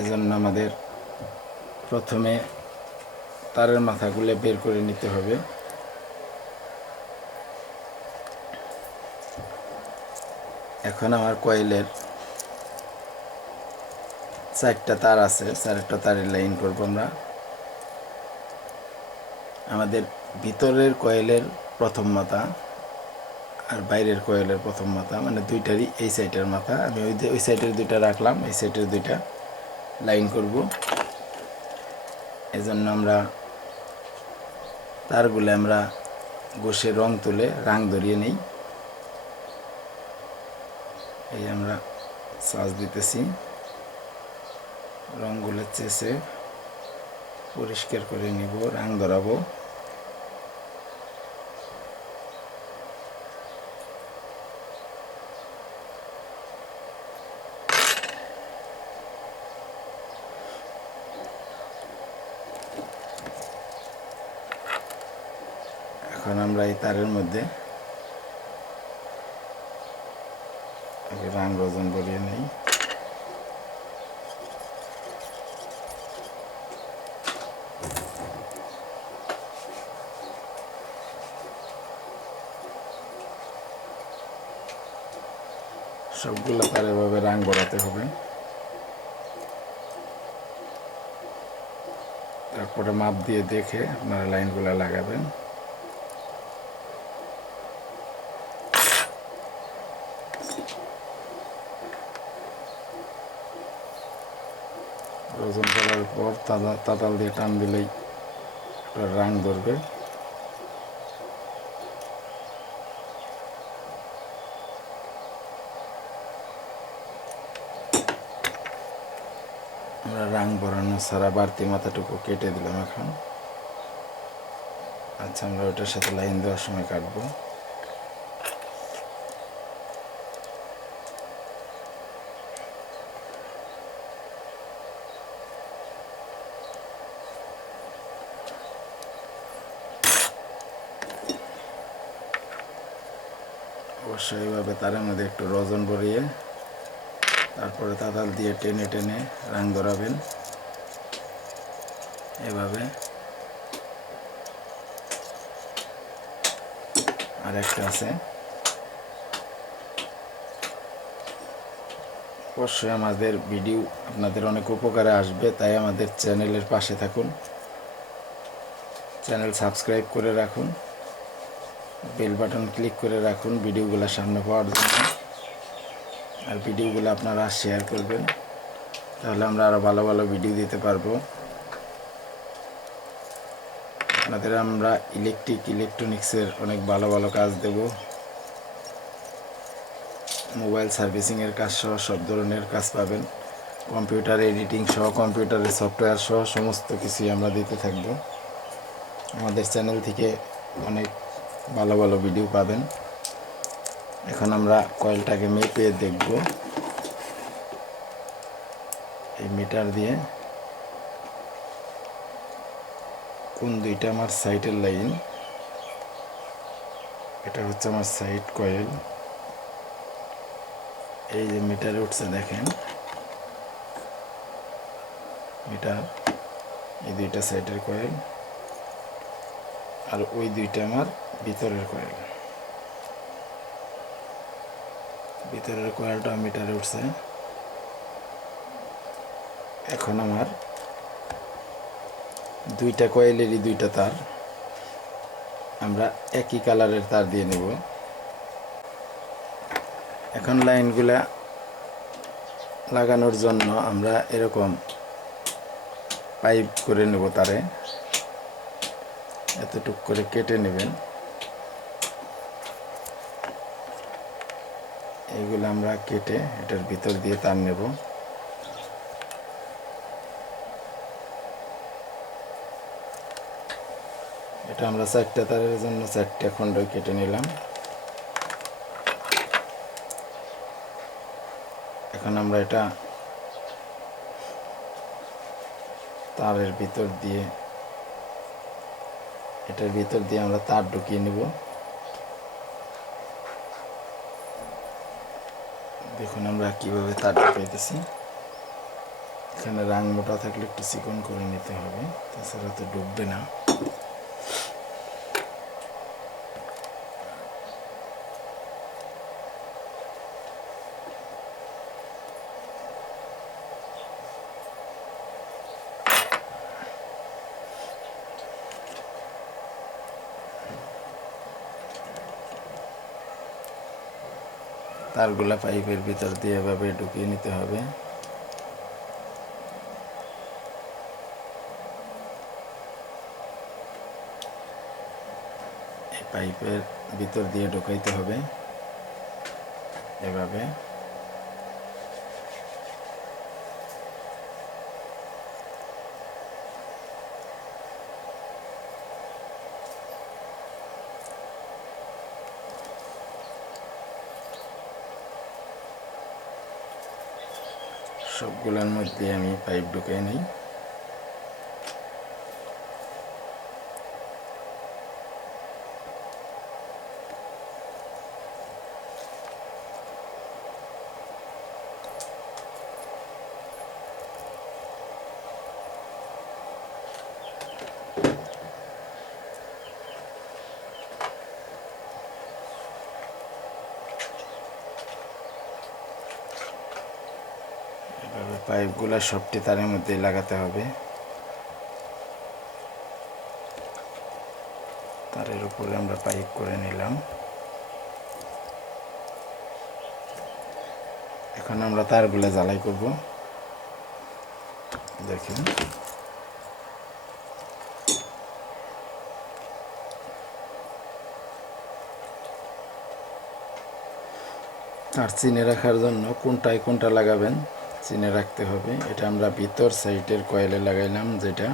এজন্য আমাদের প্রথমে তারের মাথাগুলো বের করে নিতে হবে। এখন আমার কয়েলের 4টা তার আছে, 4টা তারের লাইন করবো আমরা। আমাদের ভিতরের কয়েলের প্রথম মাথা আর বাইরের কয়েলের প্রথম মাথা, মানে 2টারই এই সাইডের মাথা আমি ওই সাইডের 2টা রাখলাম, এই সাইডের 2টা লাইন করব। এজন্য আমরা তারগুলো আমরা ঘষে রং তুলে রাং ধরিয়ে নেই। এই আমরা সাজ দিতেছি, রঙগুলো চেষে পরিষ্কার করে নিব, রাং ধরাবো। এখন আমরা এই তারের মধ্যে রাং রজন বলিয়ে নেই। সবগুলো তার এভাবে রাং ভরাতে হবে। তারপরে মাপ দিয়ে দেখে আপনারা লাইনগুলো লাগাবেন। ওজন করার পর তাতাল দিয়ে টান দিলেই রাং ধরবে। আমরা রাং ভরানো ছাড়া বাড়তি মাথাটুকু কেটে দিলাম এখন। আচ্ছা, আমরা ওটার সাথে লাইন দেওয়ার সময় কাটবো। অবশ্যই এইভাবে তারের মধ্যে একটু রজন ভরিয়ে তারপরে তাতাল দিয়ে টেনে টেনে রাং ধরাবেন। এভাবে আর একটা আছে। অবশ্যই আমাদের ভিডিও আপনাদের অনেক উপকারে আসবে, তাই আমাদের চ্যানেলের পাশে থাকুন, চ্যানেল সাবস্ক্রাইব করে রাখুন, বেল বাটন ক্লিক করে রাখুন ভিডিওগুলো সামনে পাওয়ার জন্য। আর ভিডিওগুলো আপনারা শেয়ার করবেন, তাহলে আমরা আরও ভালো ভালো ভিডিও দিতে পারবো। আপনাদের আমরা ইলেকট্রনিক্সের অনেক ভালো ভালো কাজ দেব, মোবাইল সার্ভিসিংয়ের কাজ সহ সব ধরনের কাজ পাবেন। কম্পিউটার এডিটিং সহ, কম্পিউটারের সফটওয়্যার সহ সমস্ত কিছুই আমরা দিতে থাকব। আমাদের চ্যানেল থেকে অনেক ভালো ভালো ভিডিও পাবেন। এখন আমরা কয়েলটাকে মেপে দেখব। এই মিটার দিয়ে কোন দুইটা আমার সাইটের লাইন, এটা হচ্ছে আমার সাইড কয়েল। এই যে মিটারে উঠছে দেখেন, মিটার এই দুইটা সাইডের কয়েল, আর ওই দুইটা আমার ভিতরের কয়েল। ভিতরের কয়েলটা মিটারে উঠছে। এখন আমার দুইটা কয়েলেরই দুইটা তার, আমরা একই কালারের তার দিয়ে নেব। এখন লাইনগুলা লাগানোর জন্য আমরা এরকম পাইপ করে নেব, তারে এতটুক করে কেটে নেবেন। এইগুলো আমরা কেটে এটার ভিতর দিয়ে তার নেব। এটা আমরা 4টা তারের জন্য 4টা খণ্ড কেটে নিলাম। এখন আমরা এটা তারের ভিতর দিয়ে, এটার ভিতর দিয়ে আমরা তার ঢুকিয়ে নেব। দেখুন আমরা কিভাবে তার ঢুকাইতেছি। এখানে রাং মোটা থাকলে একটু চিকন করে নিতে হবে, তাছাড়া তো ডুববে না। তারগুলা পাইপের ভিতর দিয়ে এভাবে ঢুকিয়ে নিতে হবে। এই পাইপের ভিতর দিয়ে ঢুকাইতে হবে এভাবে। সবগুলোর মধ্যে আমি পাইপ ঢুকাই নিই। পাইপগুলো সবটি তারের মধ্যে লাগাতে হবে। তারের উপরে আমরা পাইপ করে নিলাম। এখন আমরা তারগুলো জ্বালাই করব। দেখেন তার চিনে রাখার জন্য কোনটায় কোনটা লাগাবেন চিনে রাখতে হবে। এটা আমরা ভিতর সাইডের কয়েলে লাগাইলাম, যেটা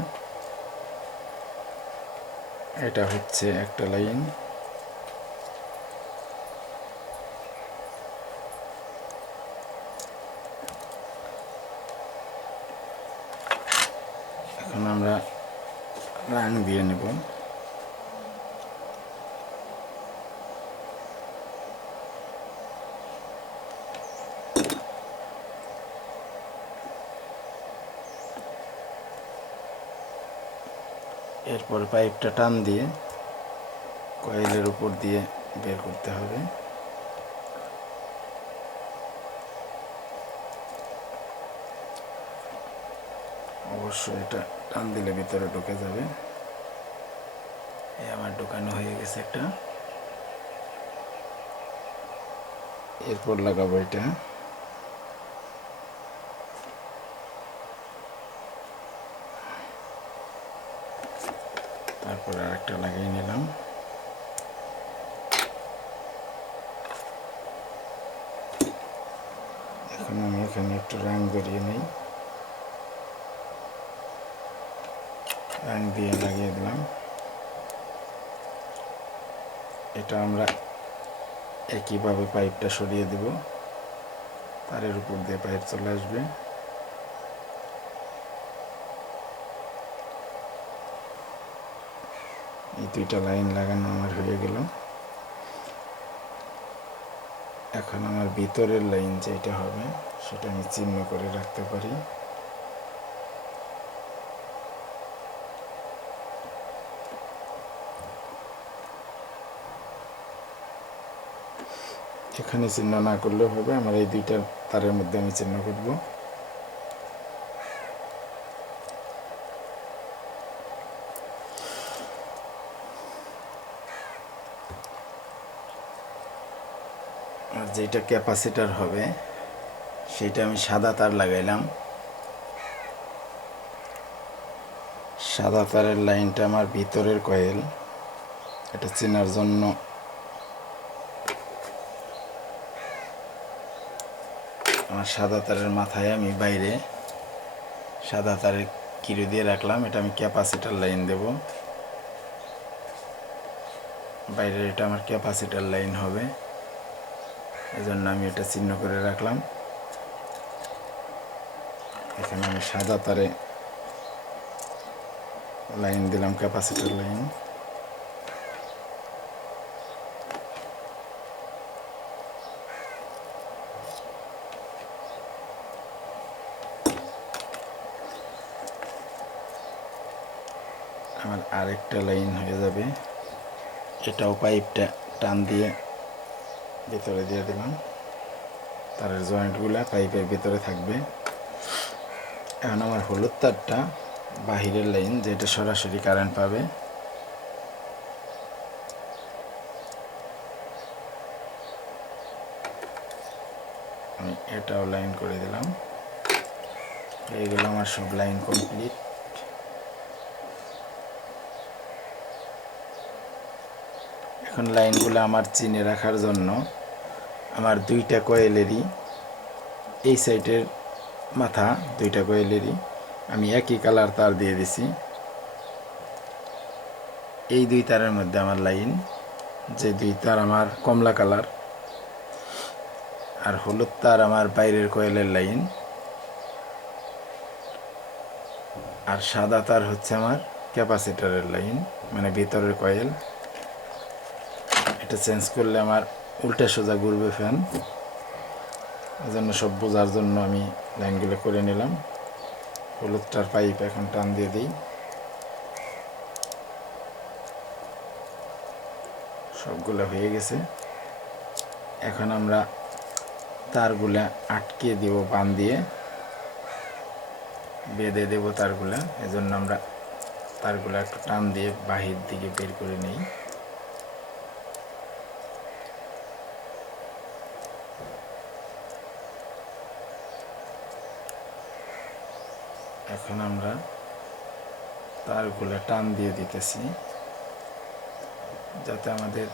এটা হচ্ছে একটা লাইন। এখন আমরা রাং দিয়ে নেব। এরপর পাইপটা টান দিয়ে কয়েলের উপর দিয়ে বের করতে হবে। অবশ্যই এটা টান দিলে ভিতরে ঢুকে যাবে। এই আমার ঢুকানো হয়ে গেছে একটা। এরপর লাগাবো এটা। তারপর আরেকটা লাগিয়ে নিলাম। এখানে একটু রং ধরিয়ে নেই, রং দিয়ে লাগিয়ে দিলাম। এটা আমরা একইভাবে পাইপটা সরিয়ে দেব, তারের উপর দিয়ে পাইপ চলে আসবে। এই দুইটা লাইন লাগানো আমার হয়ে গেল। এখন আমার ভিতরের লাইন যেটা হবে সেটা আমি চিহ্ন করে রাখতে পারি। এখানে চিহ্ন না করলেও হবে, আমার এই দুইটা তারের মধ্যে আমি চিহ্ন করব। আর যেটা ক্যাপাসিটর হবে সেটা আমি সাদা তার লাগাইলাম। সাদা তারের লাইনটা আমার ভিতরের কয়েল, এটা চেনার জন্য আমার সাদা তারের মাথায় আমি বাইরে সাদা তারের কিরু দিয়ে রাখলাম। এটা আমি ক্যাপাসিটর লাইন দেব, বাইরের এটা আমার ক্যাপাসিটর লাইন হবে, এজন্য আমি এটা চিহ্ন করে রাখলাম। এখানে আমি সাদা তারে লাইন দিলাম, ক্যাপাসিটর লাইন। আমার আরেকটা লাইন হয়ে যাবে, এটাও পাইপটা টান দিয়ে ভিতরে দিয়ে দিলাম, তারের জয়েন্টগুলো পাইপের ভিতরে থাকবে। এখন আমার হলুদ তারটা বাহিরের লাইন, যেটা সরাসরি কারেন্ট পাবে, আমি এটাও লাইন করে দিলাম। এইগুলো আমার সব লাইন কমপ্লিট। এখন লাইনগুলো আমার চিনে রাখার জন্য আমার দুইটা কয়েলেরই এই সাইডের মাথা, দুইটা কয়েলেরই আমি একই কালার তার দিয়ে দিছি। এই দুই তারের মধ্যে আমার লাইন, যে দুই তার আমার কমলা কালার, আর হলুদ তার আমার বাইরের কয়েলের লাইন, আর সাদা তার হচ্ছে আমার ক্যাপাসিটরের লাইন, মানে ভিতরের কয়েল। এটা চেঞ্জ করলে আমার উল্টা সোজা ঘুরবে ফ্যান, এজন্য সব বোঝার জন্য আমি লাইনগুলো করে নিলাম। হলুদটার পাইপ এখন টান দিয়ে দিই, সবগুলো হয়ে গেছে। এখন আমরা তারগুলা আটকে দেব, বান দিয়ে বেঁধে দেব তারগুলা। এজন্য আমরা তারগুলা একটু টান দিয়ে বাহির দিকে বের করে নেই। এখন আমরা তারগুলা টান দিয়ে দিতেছি, যাতে আমাদের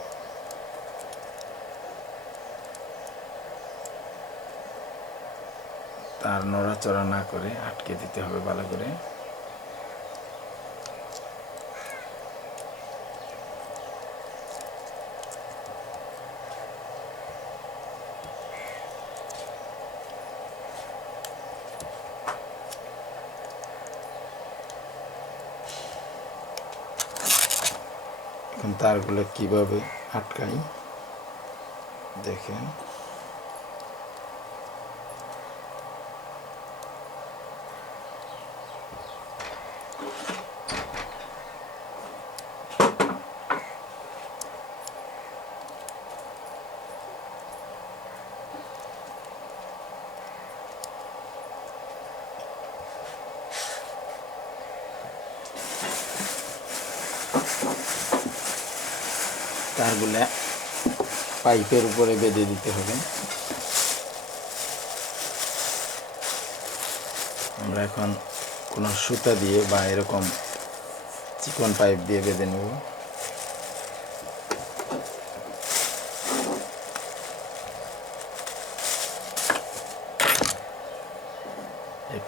তার নড়াচড়া না করে আটকে দিতে হবে ভালো করে। এখন তারগুলো কিভাবে আটকাই দেখেন। তারগুলা পাইপের উপরে বেঁধে দিতে হবে। আমরা এখন কোনো সুতা দিয়ে বা এরকম চিকন পাইপ দিয়ে বেঁধে নেব।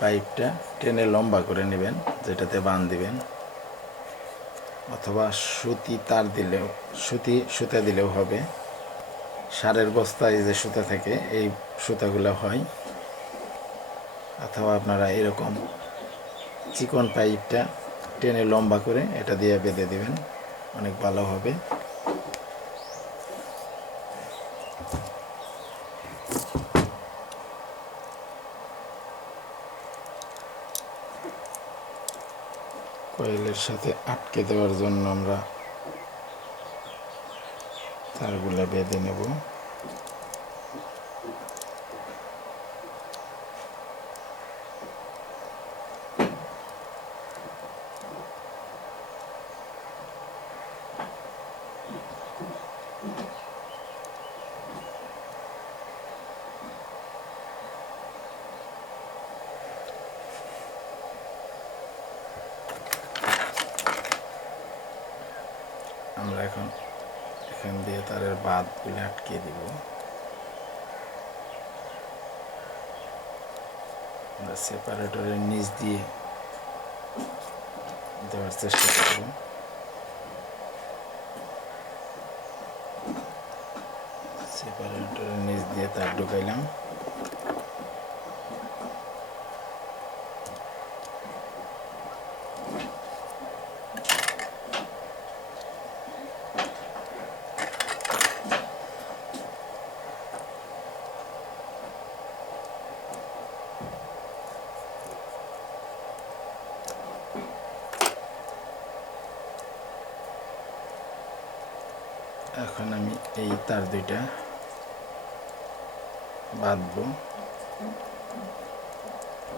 পাইপটা টেনে লম্বা করে নেবেন, যেটাতে বাঁধ দিবেন, অথবা সুতা দিলেও হবে। সারের বস্তায় যে সুতা থাকে এই সুতাগুলো হয়, অথবা আপনারা এরকম চিকন পাইপটা টেনে লম্বা করে এটা দিয়ে বেঁধে দিবেন, অনেক ভালো হবে। কয়েলের সাথে আটকে দেওয়ার জন্য আমরা তারগুলো বেঁধে নেব। আমরা এখন এখান দিয়ে তারের বাঁধগুলো আটকে দিব। আমরা সেপারেটরের নিচ দিয়ে দেওয়ার চেষ্টা করব। সেপারেটরের নিচ দিয়ে তার ঢুকাইলাম। এখন আমি এই তার দুইটা বাঁধবো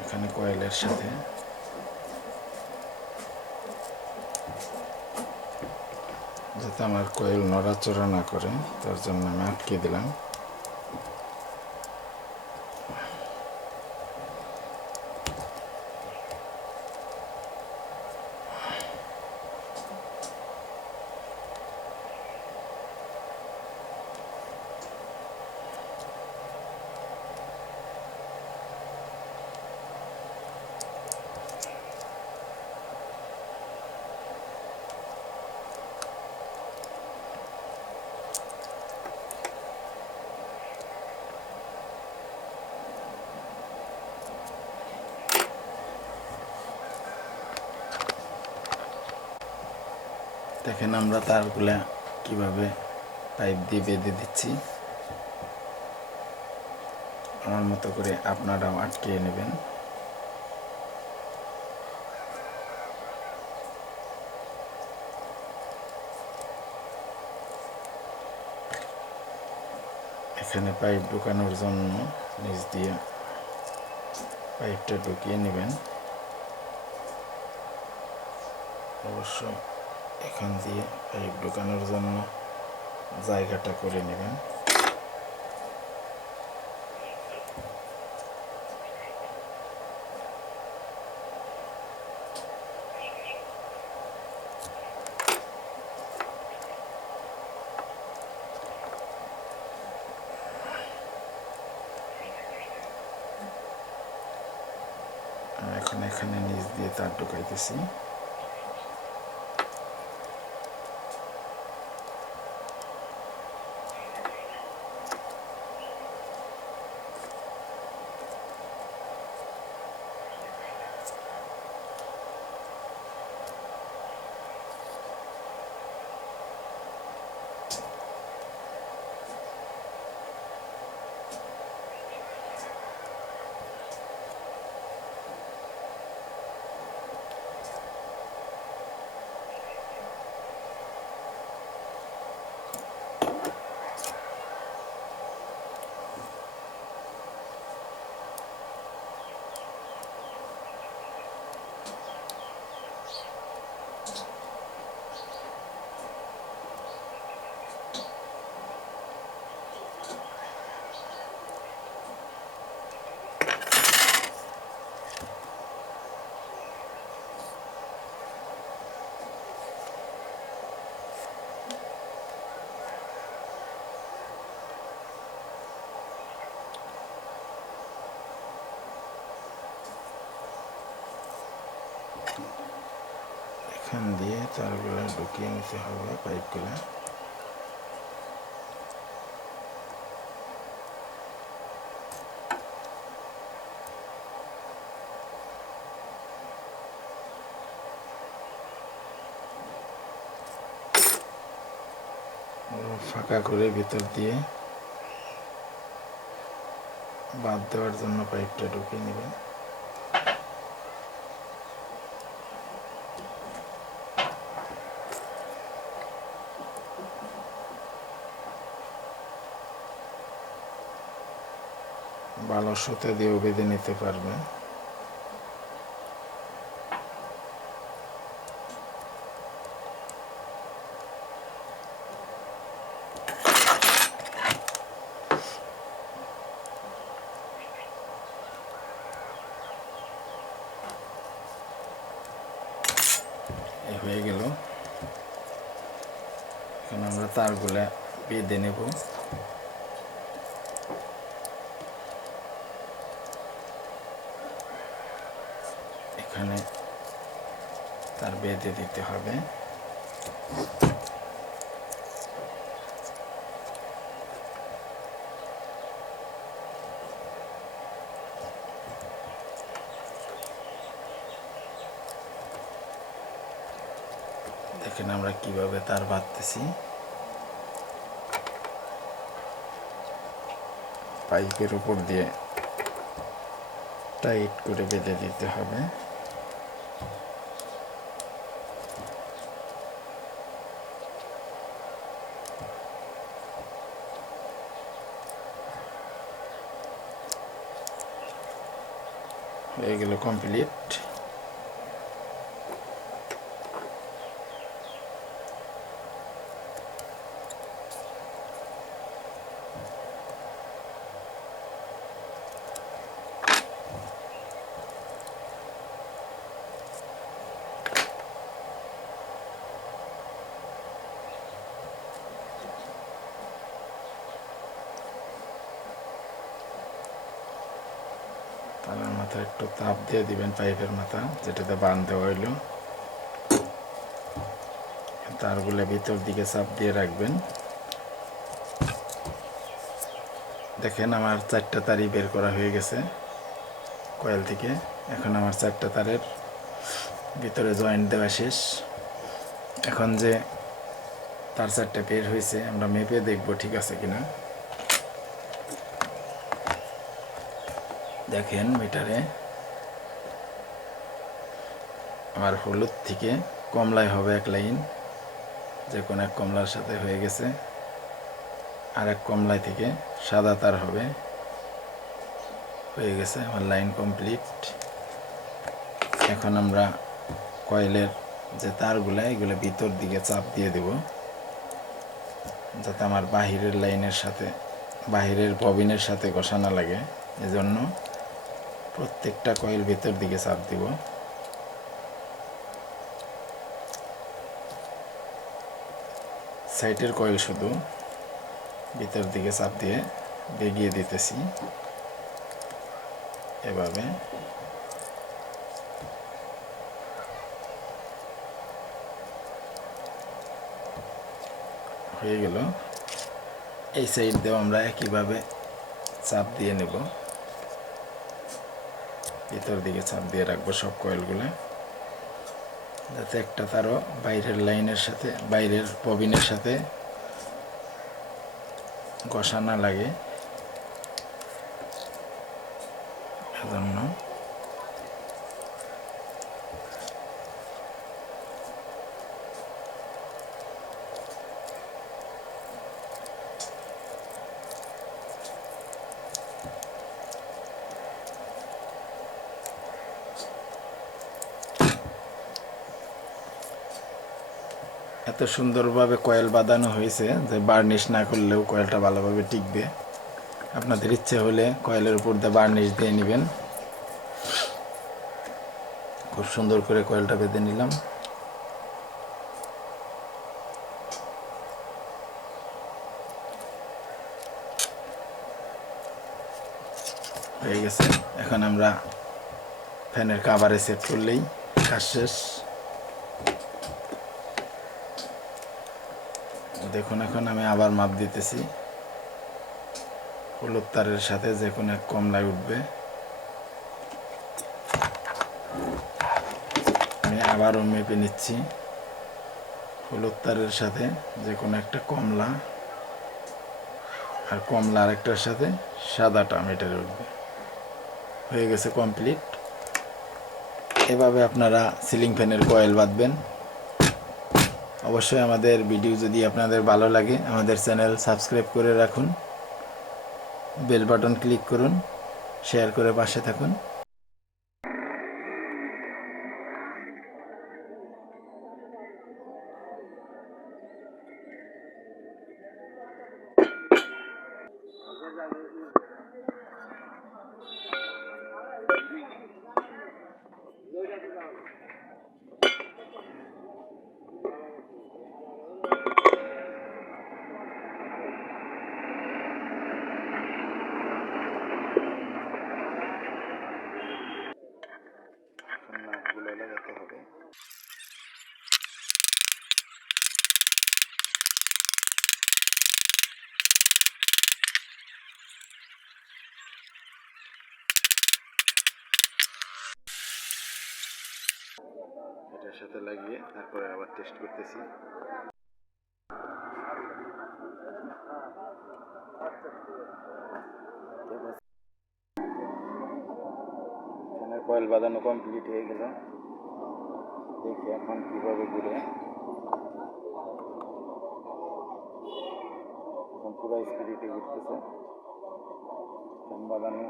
এখানে কয়েলের সাথে, যাতে আমার কয়েল নড়াচড়া না করে, তার জন্য আমি আটকে দিলাম। দেখেন আমরা তারগুলা কিভাবে পাইপ দিয়ে বেঁধে দিচ্ছি। আমার মতো করে আপনারাও আটকে নেবেন। এখানে পাইপ ঢুকানোর জন্য নিচ দিয়ে পাইপটা ঢুকিয়ে নেবেন। অবশ্য এখান দিয়ে পাইপ ঢুকানোর জন্য জায়গাটা করে নেবেন। এখন এখানে নিচ দিয়ে তার ঢুকাইতেছি। এখান দিয়ে তারগুলো ঢুকিয়ে নিতে হবে, পাইপগুলো। ফাঁকা করে ভিতর দিয়ে বাদ দেওয়ার জন্য পাইপটা ঢুকিয়ে নেবেন। ভালো সুতা দিয়েও বেঁধে নিতে পারবেন। হয়ে গেল। এখন আমরা তারগুলা বেঁধে নেব। এখানে তার বেঁধে দিতে হবে। দেখেন আমরা কিভাবে তার বাঁধতেছি। পাইপের উপর দিয়ে টাইট করে বেঁধে দিতে হবে। হয়ে গেল কমপ্লিট। তারের মাথায় একটু তাপ দিয়ে দিবেন, পাইপের মাথা যেটাতে বাঁধতে হইল। তারগুলো ভিতর দিকে চাপ দিয়ে রাখবেন। দেখেন আমার 4টা তারই বের করা হয়ে গেছে কয়েল থেকে। এখন আমার 4টা তারের ভিতরে জয়েন্ট দেওয়া শেষ। এখন যে তার 4টা বের হয়েছে আমরা মেপে দেখব ঠিক আছে কিনা। দেখেন মিটারে আমার হলুদ থেকে কমলায় হবে 1 লাইন, যে কোনো এক কমলার সাথে হয়ে গেছে। আর এক কমলায় থেকে সাদা তার হবে, হয়ে গেছে আমার লাইন কমপ্লিট। এখন আমরা কয়েলের যে তারগুলা এগুলো ভিতর দিকে চাপ দিয়ে দেব, যাতে আমার বাহিরের লাইনের সাথে বাহিরের ববিনের সাথে ঘষা না লাগে। এজন্য প্রত্যেকটা কয়েল ভিতর দিকে চাপ দিব। সাইডের কয়েল শুধু ভিতর দিকে চাপ দিয়ে বেগিয়ে দিতেছি এভাবে। হয়ে গেল। এই সাইড দিয়েও আমরা একইভাবে চাপ দিয়ে নেব, ভিতর দিকে চাপ দিয়ে রাখবো সব কয়েলগুলো, যাতে একটা তারও বাইরের লাইনের সাথে বাইরের ববিনের সাথে ঘষা না লাগে। এজন্য এত সুন্দরভাবে কয়েল বাঁধানো হয়েছে যে বার্নিশ না করলেও কয়েলটা ভালোভাবে টিকবে। আপনাদের ইচ্ছে হলে কয়েলের উপর দিয়ে বার্নিশ দিয়ে নেবেন। খুব সুন্দর করে কয়েলটা বেঁধে নিলাম। হয়ে গেছে। এখন আমরা ফ্যানের কাভারে সেট করলেই কাজ শেষ। দেখুন এখন আমি আবার মাপ দিতেছি। হলুদ তারের সাথে যে কোনো এক কমলায় উঠবে। আমি আবারও মেপে নিচ্ছি। হলুদ তারের সাথে যে কোনো একটা কমলা, আর কমলা আরেকটার সাথে সাদাটা মিটারে উঠবে। হয়ে গেছে কমপ্লিট। এভাবে আপনারা সিলিং ফ্যানের কয়েল বাঁধবেন। অবশ্যই আমাদের ভিডিও যদি আপনাদের ভালো লাগে আমাদের চ্যানেল সাবস্ক্রাইব করে রাখুন, বেল বাটন ক্লিক করুন, শেয়ার করে পাশে থাকুন। নাটগুলো লাগাতে হবে। এটার সাথে লাগিয়ে তারপরে আবার টেস্ট করতেছি। এখানে কয়েল বাঁধানো কমপ্লিট হয়ে গেল। দেখি এখন কীভাবে ঘুরে। এখন পুরো স্পিডে ঘুরতেছে। ফ্যান বাঁধানো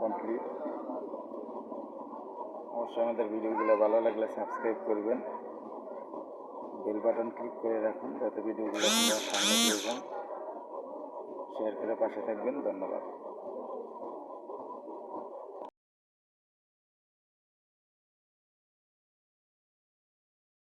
কমপ্লিট। অবশ্যই আমাদের ভিডিওগুলো ভালো লাগলে সাবস্ক্রাইব করবেন, বেল বাটন ক্লিক করে রাখুন যাতে ভিডিওগুলো আপনারা সামনে পেয়ে যান। শেয়ার করে পাশে থাকবেন। ধন্যবাদ।